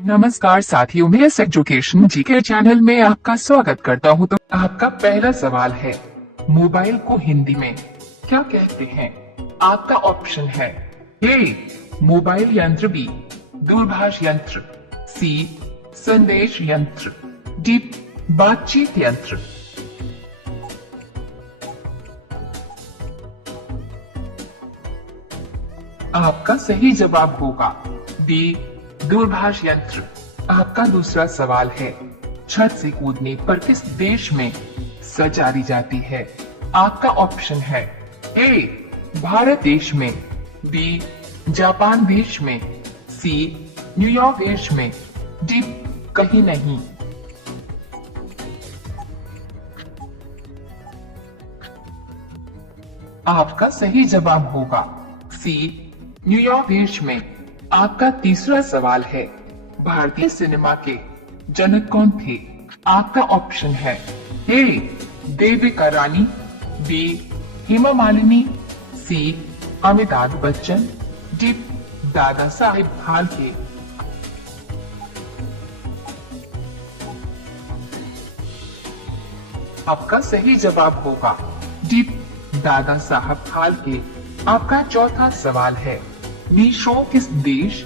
नमस्कार साथियों, मैं इस एजुकेशन जीके चैनल में आपका स्वागत करता हूं। तो आपका पहला सवाल है, मोबाइल को हिंदी में क्या कहते हैं? आपका ऑप्शन है ए मोबाइल यंत्र, बी दूरभाष यंत्र, सी संदेश यंत्र, डी बातचीत यंत्र। आपका सही जवाब होगा बी दूरभाष यंत्र। आपका दूसरा सवाल है, छत से कूदने पर किस देश में सजा दी जाती है? आपका ऑप्शन है ए भारत देश में, बी जापान देश में, सी न्यूयॉर्क देश में, डी कहीं नहीं। आपका सही जवाब होगा सी न्यूयॉर्क देश में। आपका तीसरा सवाल है, भारतीय सिनेमा के जनक कौन थे? आपका ऑप्शन है ए देविका रानी, बी हेमा मालिनी, सी अमिताभ बच्चन, डी दादा साहिब फाल्के। आपका सही जवाब होगा डी दादा साहब फाल्के। आपका चौथा सवाल है, मीशो किस देश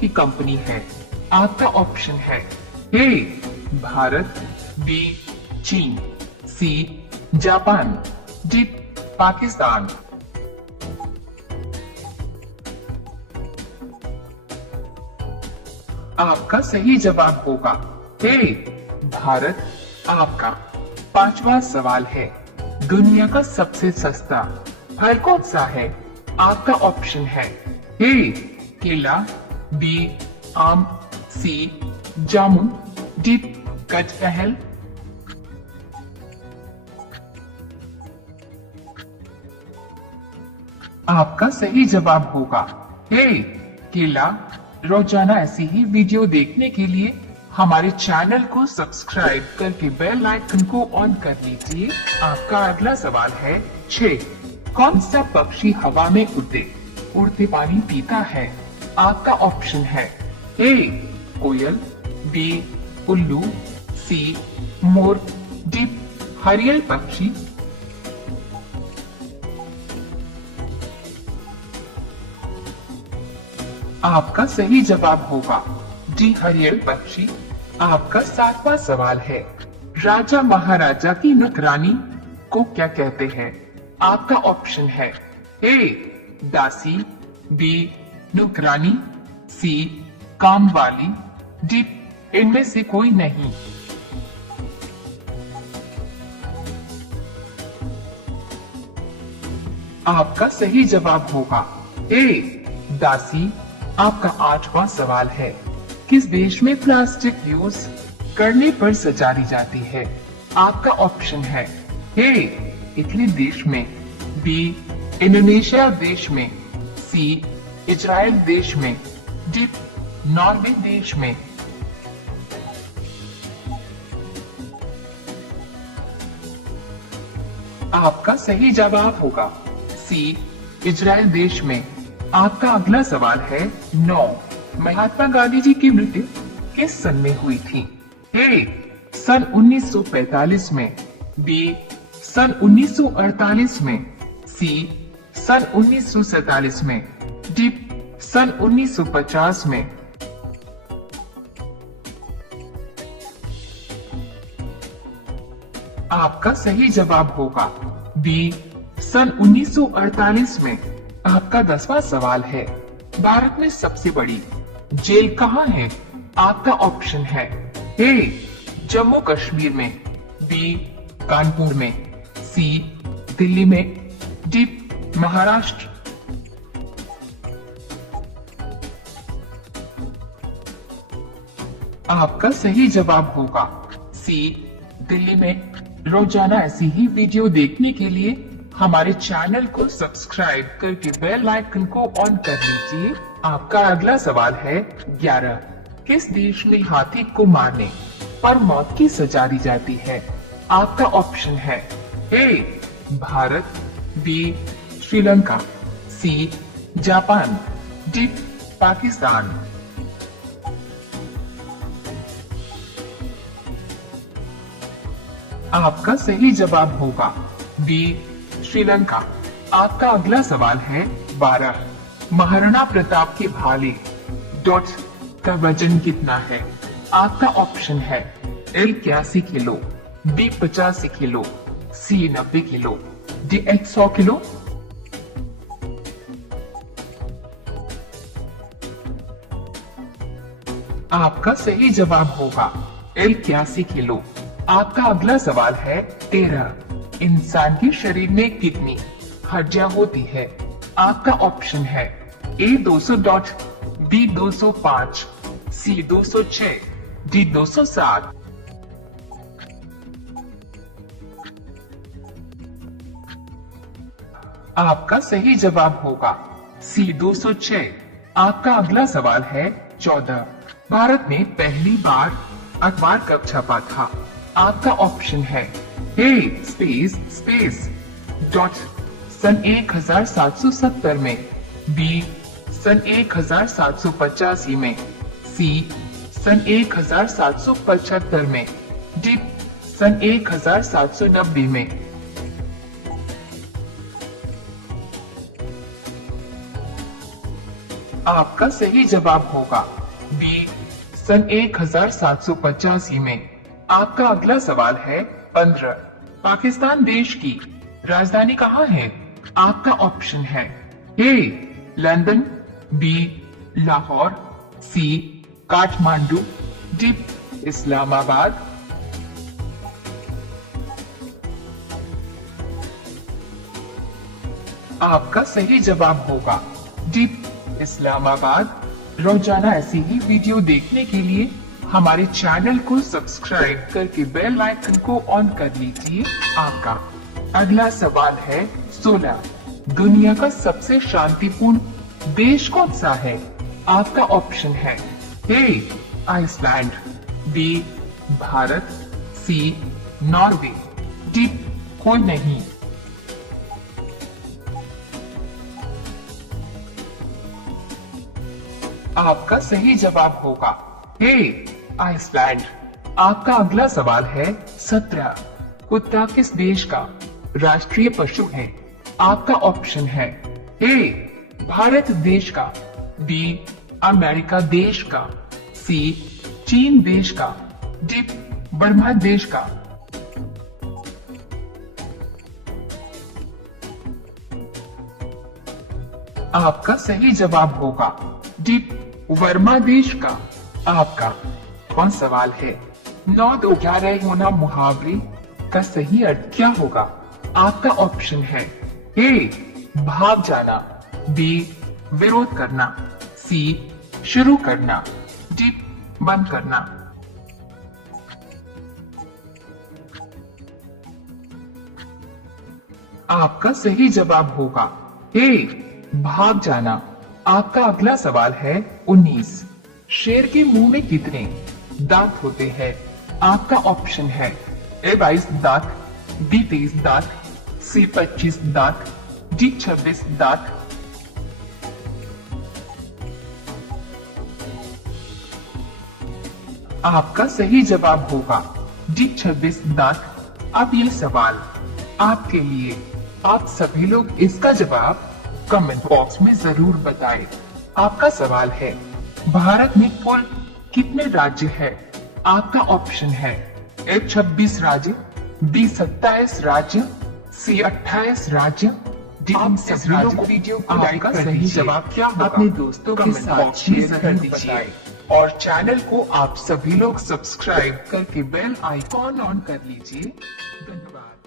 की कंपनी है? आपका ऑप्शन है ए भारत, बी चीन, सी जापान, डी पाकिस्तान। आपका सही जवाब होगा ए भारत। आपका पांचवा सवाल है, दुनिया का सबसे सस्ता फल कौन सा है? आपका ऑप्शन है ए केला, बी आम, सी जामुन, डी कटहल। आपका सही जवाब होगा ए केला। रोजाना ऐसी ही वीडियो देखने के लिए हमारे चैनल को सब्सक्राइब करके बेल आइकन को ऑन कर लीजिए। आपका अगला सवाल है 6, कौन सा पक्षी हवा में उड़ते पानी पीता है? आपका ऑप्शन है ए कोयल, बी उल्लू, सी मोर, डी हरियल पक्षी। आपका सही जवाब होगा डी हरियल पक्षी। आपका 7वां सवाल है, राजा महाराजा की नौकरानी को क्या कहते हैं? आपका ऑप्शन है ए दासी, बी नौकरानी, सी काम वाली, डी इनमें से कोई नहीं। आपका सही जवाब होगा ए दासी। आपका 8वां सवाल है, किस देश में प्लास्टिक यूज करने पर सजा दी जाती है? आपका ऑप्शन है ए इटली देश में, बी इंडोनेशिया देश में, सी इजराइल देश में, डी नॉर्वे देश में। आपका सही जवाब होगा सी इजराइल देश में। आपका अगला सवाल है 9, महात्मा गांधी जी की मृत्यु किस सन में हुई थी? ए सन 1945 में, बी सन 1948 में, सी सन 1947 में, डी सन 1950 में। आपका सही जवाब होगा बी सन 1948 में। आपका 10वां सवाल है, भारत में सबसे बड़ी जेल कहाँ है? आपका ऑप्शन है ए जम्मू कश्मीर में, बी कानपुर में, सी दिल्ली में, डी महाराष्ट्र। आपका सही जवाब होगा सी दिल्ली में। रोजाना ऐसी ही वीडियो देखने के लिए हमारे चैनल को सब्सक्राइब करके बेल आइकन को ऑन कर लीजिए। आपका अगला सवाल है 11, किस देश में हाथी को मारने पर मौत की सजा दी जाती है? आपका ऑप्शन है A Bharat, B Sri Lanka, C Japan, D Pakistan. आपका सही जवाब होगा बी श्रीलंका। आपका अगला सवाल है 12। महाराणा प्रताप के भाले डॉट का वजन कितना है? आपका ऑप्शन है ए 81 किलो, बी 85 किलो, सी 90 किलो, डी 100 किलो। आपका सही जवाब होगा 81 किलो। आपका अगला सवाल है 13। इंसान के शरीर में कितनी हड्डियां होती है? आपका ऑप्शन है ए 200 डॉट, बी 205, सी 206, डी 207। आपका सही जवाब होगा सी 206। आपका अगला सवाल है 14। भारत में पहली बार अखबार कब छपा था? आपका ऑप्शन है ए स्पेस डॉट सन 1770 में, बी सन 1785 में, सी सन 1775 में, डी सन 1790 में। आपका सही जवाब होगा बी सन 1785 में। आपका अगला सवाल है 15। पाकिस्तान देश की राजधानी कहाँ है? आपका ऑप्शन है ए लंदन, बी लाहौर, सी काठमांडू, डी इस्लामाबाद। आपका सही जवाब होगा डी इस्लामाबाद। रोजाना ऐसी ही वीडियो देखने के लिए हमारे चैनल को सब्सक्राइब करके बेल आइकन को ऑन कर लीजिए। आपका अगला सवाल है 16। दुनिया का सबसे शांतिपूर्ण देश कौन सा है? आपका ऑप्शन है ए आइसलैंड, बी भारत, सी नॉर्वे, डी कोई नहीं। आपका सही जवाब होगा ए आइसलैंड। आपका अगला सवाल है 17। कुत्ता किस देश का राष्ट्रीय पशु है? आपका ऑप्शन है ए भारत देश का, बी अमेरिका देश का, सी चीन देश का, डी बर्मा देश का। आपका सही जवाब होगा डी वर्मा देश का। आपका कौन सवाल है 9 2 11 होना मुहावरे का सही अर्थ क्या होगा? आपका ऑप्शन है ए भाग जाना, बी विरोध करना, सी शुरू करना, डी बंद करना। आपका सही जवाब होगा ए भाग जाना। आपका अगला सवाल है 19। शेर के मुंह में कितने दांत होते हैं? आपका ऑप्शन है ए 22 दांत, बी 23 दांत, सी 25 दांत, डी 26 दांत। आपका सही जवाब होगा डी 26 दांत। अब ये सवाल आपके लिए। आप सभी लोग इसका जवाब कमेंट बॉक्स में जरूर बताएं। आपका सवाल है भारत में कुल कितने राज्य है? आपका ऑप्शन है ए 26 राज्य, बी 27 राज्य, सी 28 राज्य, डी 29 राज्य। वीडियो को लाइक कर सही जवाब क्या होगा अपने दोस्तों के साथ शेयर कर दीजिए और चैनल को आप सभी लोग सब्सक्राइब करके बेल आइकॉन ऑन कर लीजिए। धन्यवाद।